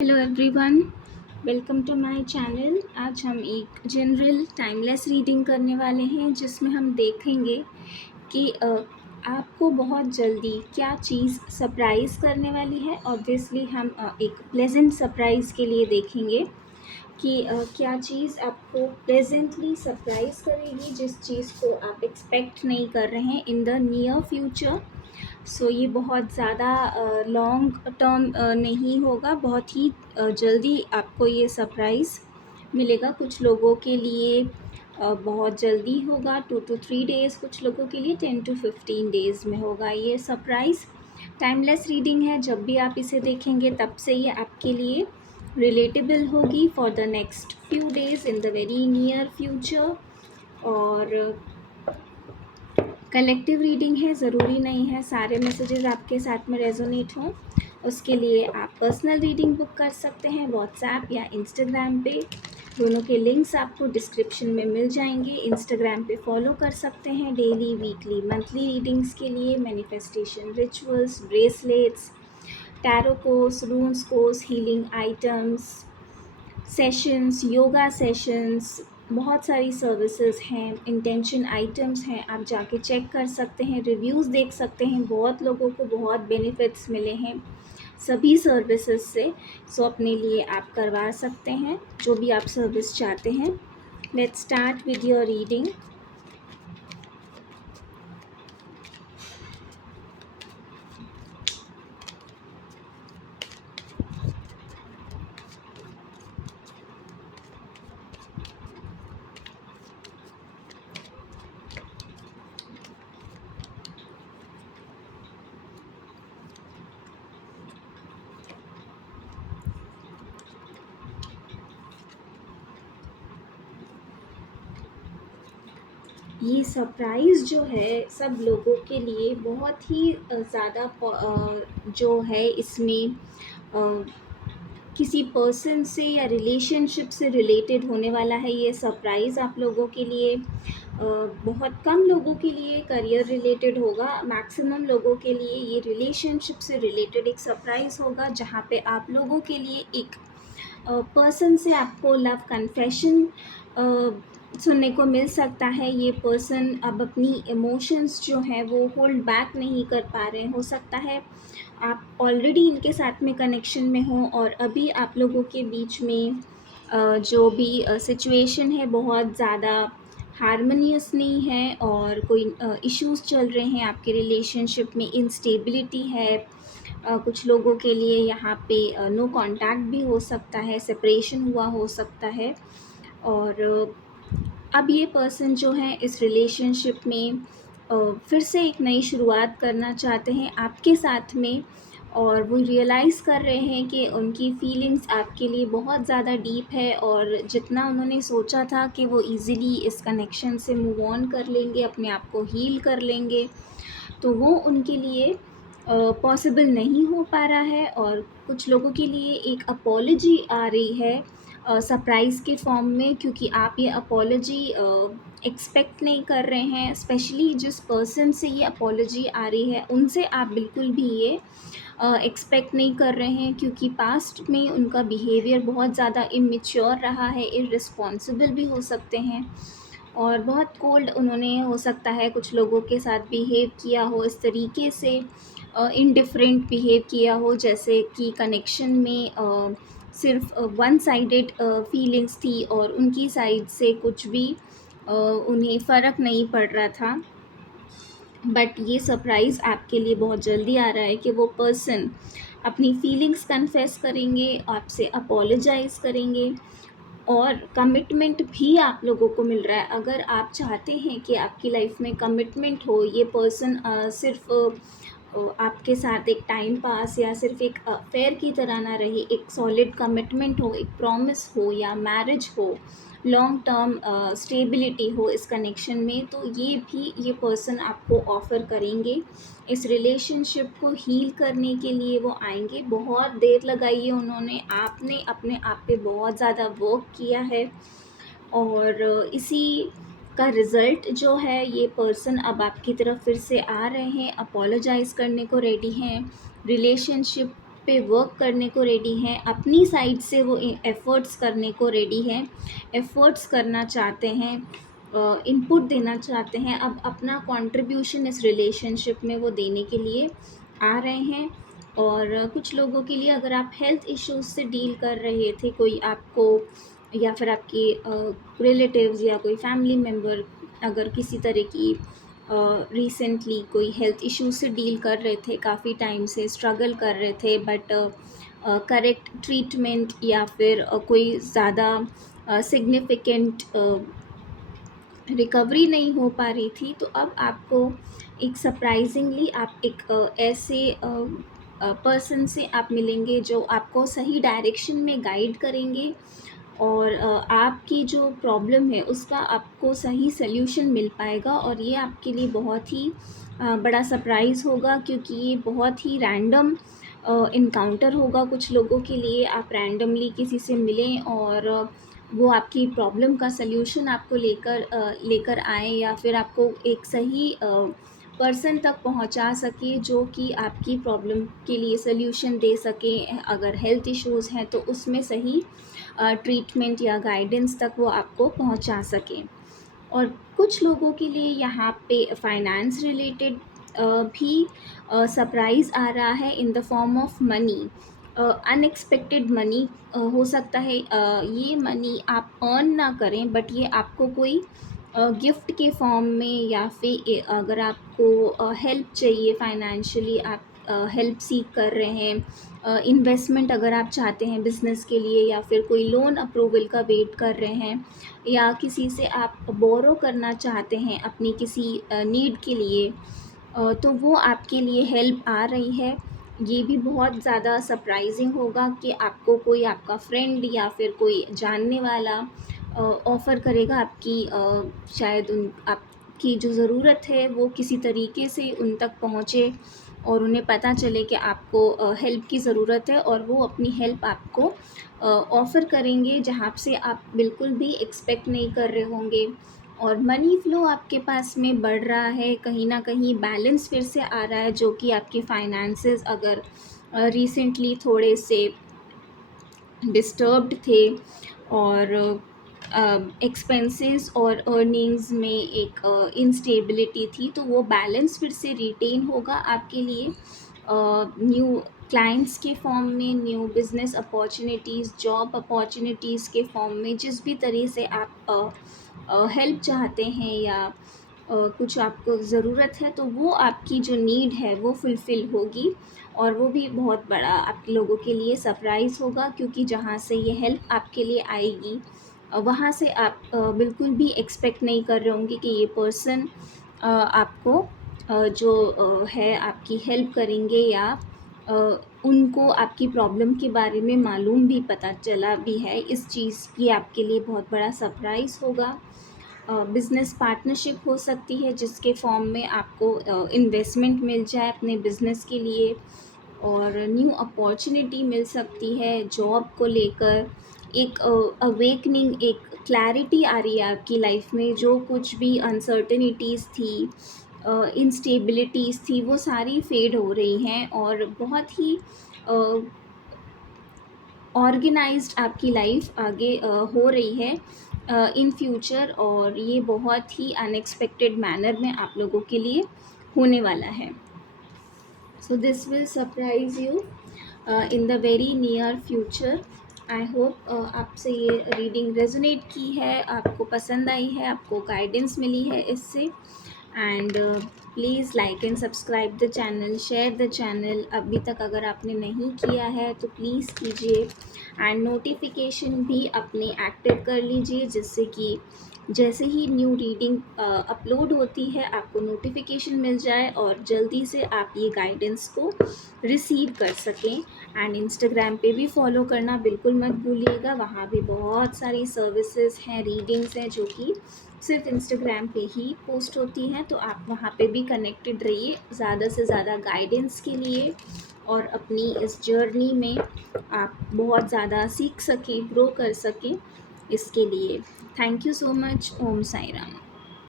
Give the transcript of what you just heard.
Hello everyone, welcome to my channel. आज हम एक जनरल टाइमलेस रीडिंग करने वाले हैं जिसमें हम देखेंगे कि आपको बहुत जल्दी क्या चीज़ सरप्राइज़ करने वाली है। ऑब्वियसली हम एक प्लेजेंट सरप्राइज़ के लिए देखेंगे कि क्या चीज़ आपको प्लेजेंटली सरप्राइज़ करेगी, जिस चीज़ को आप एक्सपेक्ट नहीं कर रहे हैं इन द नियर फ्यूचर। ये बहुत ज़्यादा लॉन्ग टर्म नहीं होगा, बहुत ही जल्दी आपको ये सरप्राइज़ मिलेगा। कुछ लोगों के लिए बहुत जल्दी होगा, 2 to 3 डेज़, कुछ लोगों के लिए 10 to 15 डेज़ में होगा ये सरप्राइज़। टाइमलेस रीडिंग है, जब भी आप इसे देखेंगे तब से ये आपके लिए रिलेटेबल होगी for the next few days in the very near future. और कलेक्टिव रीडिंग है, ज़रूरी नहीं है सारे मैसेजेस आपके साथ में रेजोनेट हों। उसके लिए आप पर्सनल रीडिंग बुक कर सकते हैं व्हाट्सएप या इंस्टाग्राम पे। दोनों के लिंक्स आपको डिस्क्रिप्शन में मिल जाएंगे। इंस्टाग्राम पे फॉलो कर सकते हैं डेली, वीकली, मंथली रीडिंग्स के लिए। Manifestation rituals, bracelets, tarot course, रून्स course, healing items, sessions, yoga sessions, बहुत सारी सर्विसेज हैं, इंटेंशन आइटम्स हैं। आप जाके चेक कर सकते हैं, रिव्यूज़ देख सकते हैं। बहुत लोगों को बहुत बेनिफिट्स मिले हैं सभी सर्विसेज से। अपने लिए आप करवा सकते हैं जो भी आप सर्विस चाहते हैं। Let's start with your reading. ये सरप्राइज़ जो है सब लोगों के लिए बहुत ही ज़्यादा जो है इसमें किसी पर्सन से या रिलेशनशिप से रिलेटेड होने वाला है। ये सरप्राइज़ आप लोगों के लिए बहुत कम लोगों के लिए करियर रिलेटेड होगा। मैक्सिमम लोगों के लिए ये रिलेशनशिप से रिलेटेड एक सरप्राइज़ होगा, जहाँ पे आप लोगों के लिए एक पर्सन से आपको लव कन्फेशन सुनने को मिल सकता है। ये पर्सन अब अपनी इमोशंस जो हैं वो होल्ड बैक नहीं कर पा रहे। हो सकता है आप ऑलरेडी इनके साथ में कनेक्शन में हो और अभी आप लोगों के बीच में जो भी सिचुएशन है बहुत ज़्यादा हारमोनियस नहीं है और कोई इश्यूज़ चल रहे हैं आपके रिलेशनशिप में, इंस्टेबिलिटी है। कुछ लोगों के लिए यहाँ पे नो कांटेक्ट भी हो सकता है, सेपरेशन हुआ हो सकता है। और अब ये पर्सन जो है इस रिलेशनशिप में फिर से एक नई शुरुआत करना चाहते हैं आपके साथ में। और वो रियलाइज़ कर रहे हैं कि उनकी फीलिंग्स आपके लिए बहुत ज़्यादा डीप है, और जितना उन्होंने सोचा था कि वो इजीली इस कनेक्शन से मूव ऑन कर लेंगे, अपने आप को हील कर लेंगे, तो वो उनके लिए पॉसिबल नहीं हो पा रहा है। और कुछ लोगों के लिए एक अपॉलजी आ रही है सरप्राइज़ के फॉर्म में, क्योंकि आप ये अपॉलजी एक्सपेक्ट नहीं कर रहे हैं। स्पेशली जिस पर्सन से ये अपॉलजी आ रही है उनसे आप बिल्कुल भी ये एक्सपेक्ट नहीं कर रहे हैं, क्योंकि पास्ट में उनका बिहेवियर बहुत ज़्यादा इमेच्योर रहा है, इर्रिस्पॉन्सिबल भी हो सकते हैं और बहुत कोल्ड उन्होंने हो सकता है कुछ लोगों के साथ बिहेव किया हो, इस तरीके से इनडिफरेंट बिहेव किया हो, जैसे कि कनेक्शन में सिर्फ वन साइडेड फीलिंग्स थी और उनकी साइड से कुछ भी उन्हें फ़र्क नहीं पड़ रहा था। बट ये सरप्राइज़ आपके लिए बहुत जल्दी आ रहा है कि वो पर्सन अपनी फीलिंग्स कन्फेस करेंगे, आपसे अपोलोजाइज़ करेंगे और कमिटमेंट भी आप लोगों को मिल रहा है। अगर आप चाहते हैं कि आपकी लाइफ में कमिटमेंट हो, ये पर्सन सिर्फ आपके साथ एक टाइम पास या सिर्फ एक अफेयर की तरह ना रहे, एक सॉलिड कमिटमेंट हो, एक प्रॉमिस हो या मैरिज हो, लॉन्ग टर्म स्टेबिलिटी हो इस कनेक्शन में, तो ये पर्सन आपको ऑफ़र करेंगे। इस रिलेशनशिप को हील करने के लिए वो आएंगे। बहुत देर लगाई है उन्होंने, आपने अपने आप पे बहुत ज़्यादा वर्क किया है और इसी का रिज़ल्ट जो है, ये पर्सन अब आपकी तरफ फिर से आ रहे हैं, अपोलोजाइज़ करने को रेडी हैं। रिलेशनशिप पे वर्क करने को रेडी हैं, अपनी साइड से वो एफ़र्ट्स करने को रेडी हैं, एफ़र्ट्स करना चाहते हैं, इनपुट देना चाहते हैं, अब अपना कंट्रीब्यूशन इस रिलेशनशिप में वो देने के लिए आ रहे हैं। और कुछ लोगों के लिए अगर आप हेल्थ इश्यूज़ से डील कर रहे थे, कोई आपको या फिर आपके रिलेटिव्स या कोई फैमिली मेम्बर अगर किसी तरह की रिसेंटली कोई हेल्थ इश्यू से डील कर रहे थे, काफ़ी टाइम से स्ट्रगल कर रहे थे, बट करेक्ट ट्रीटमेंट या फिर कोई ज़्यादा सिग्निफिकेंट रिकवरी नहीं हो पा रही थी, तो अब आपको एक सरप्राइजिंगली आप एक ऐसे पर्सन से आप मिलेंगे जो आपको सही डायरेक्शन में गाइड करेंगे और आपकी जो प्रॉब्लम है उसका आपको सही सल्यूशन मिल पाएगा। और ये आपके लिए बहुत ही बड़ा सरप्राइज़ होगा, क्योंकि ये बहुत ही रैंडम इनकाउंटर होगा। कुछ लोगों के लिए आप रैंडमली किसी से मिलें और वो आपकी प्रॉब्लम का सल्यूशन आपको लेकर आएँ, या फिर आपको एक सही पर्सन तक पहुंचा सके जो कि आपकी प्रॉब्लम के लिए सल्यूशन दे सके। अगर हेल्थ इश्यूज़ हैं तो उसमें सही ट्रीटमेंट या गाइडेंस तक वो आपको पहुंचा सकें। और कुछ लोगों के लिए यहाँ पे फाइनेंस रिलेटेड भी सरप्राइज़ आ रहा है in the form of money. Unexpected money हो सकता है, ये मनी आप अर्न ना करें, बट ये आपको कोई गिफ्ट के फॉर्म में, या फिर अगर आपको हेल्प चाहिए फाइनेंशियली, आप हेल्प सीख कर रहे हैं, इन्वेस्टमेंट अगर आप चाहते हैं बिज़नेस के लिए, या फिर कोई लोन अप्रूवल का वेट कर रहे हैं, या किसी से आप बोरो करना चाहते हैं अपनी किसी नीड के लिए, तो वो आपके लिए हेल्प आ रही है। ये भी बहुत ज़्यादा सरप्राइजिंग होगा कि आपको कोई आपका फ्रेंड या फिर कोई जानने वाला ऑफ़र करेगा आपकी शायद उन आपकी जो ज़रूरत है वो किसी तरीके से उन तक पहुँचे और उन्हें पता चले कि आपको हेल्प की ज़रूरत है, और वो अपनी हेल्प आपको ऑफ़र करेंगे जहाँ से आप बिल्कुल भी एक्सपेक्ट नहीं कर रहे होंगे। और मनी फ़्लो आपके पास में बढ़ रहा है, कहीं न कहीं बैलेंस फिर से आ रहा है, जो कि आपके फाइनेंसेस अगर रिसेंटली थोड़े से डिस्टर्ब्ड थे और एक्सपेंसेस और अर्निंग्स में एक इंस्टेबिलिटी थी, तो वो बैलेंस फिर से रिटेन होगा आपके लिए। न्यू क्लाइंट्स के फॉर्म में, new business opportunities, job opportunities के फॉर्म में, जिस भी तरह से आप हेल्प चाहते हैं या कुछ आपको ज़रूरत है, तो वो आपकी जो नीड है वो फुलफ़िल होगी। और वो भी बहुत बड़ा आप लोगों के लिए सरप्राइज़ होगा, क्योंकि जहाँ से ये हेल्प आपके लिए आएगी वहाँ से आप बिल्कुल भी एक्सपेक्ट नहीं कर रहे होंगे कि ये पर्सन आपको जो है आपकी हेल्प करेंगे, या अ, उनको आपकी प्रॉब्लम के बारे में मालूम भी पता चला भी है। इस चीज़ की आपके लिए बहुत बड़ा सरप्राइज़ होगा। बिज़नेस पार्टनरशिप हो सकती है जिसके फॉर्म में आपको इन्वेस्टमेंट मिल जाए अपने बिज़नेस के लिए, और न्यू अपॉर्चुनिटी मिल सकती है जॉब को लेकर। एक अवेकनिंग, एक क्लैरिटी आ रही है आपकी लाइफ में। जो कुछ भी अनसर्टेनिटीज़ थी, इंस्टेबिलिटीज़ थी, वो सारी फेड हो रही हैं, और बहुत ही ऑर्गेनाइज्ड आपकी लाइफ आगे हो रही है इन फ्यूचर। और ये बहुत ही अनएक्सपेक्टेड मैनर में आप लोगों के लिए होने वाला है। So this will surprise you in the very near future. I hope आपसे ये रीडिंग रेजोनेट की है, आपको पसंद आई है, आपको गाइडेंस मिली है इससे। And please like and subscribe the channel, share the channel. अभी तक अगर आपने नहीं किया है तो प्लीज़ कीजिए, एंड नोटिफिकेशन भी अपने एक्टिव कर लीजिए, जिससे कि जैसे ही न्यू रीडिंग अपलोड होती है आपको नोटिफिकेशन मिल जाए और जल्दी से आप ये गाइडेंस को रिसीव कर सकें। एंड इंस्टाग्राम पे भी फॉलो करना बिल्कुल मत भूलिएगा, वहाँ भी बहुत सारी सर्विसेज हैं, रीडिंग्स हैं जो कि सिर्फ इंस्टाग्राम पे ही पोस्ट होती हैं, तो आप वहाँ पे भी कनेक्टेड रहिए ज़्यादा से ज़्यादा गाइडेंस के लिए, और अपनी इस जर्नी में आप बहुत ज़्यादा सीख सकें, ग्रो कर सकें। इसके लिए thank you so much. Om Sai Ram.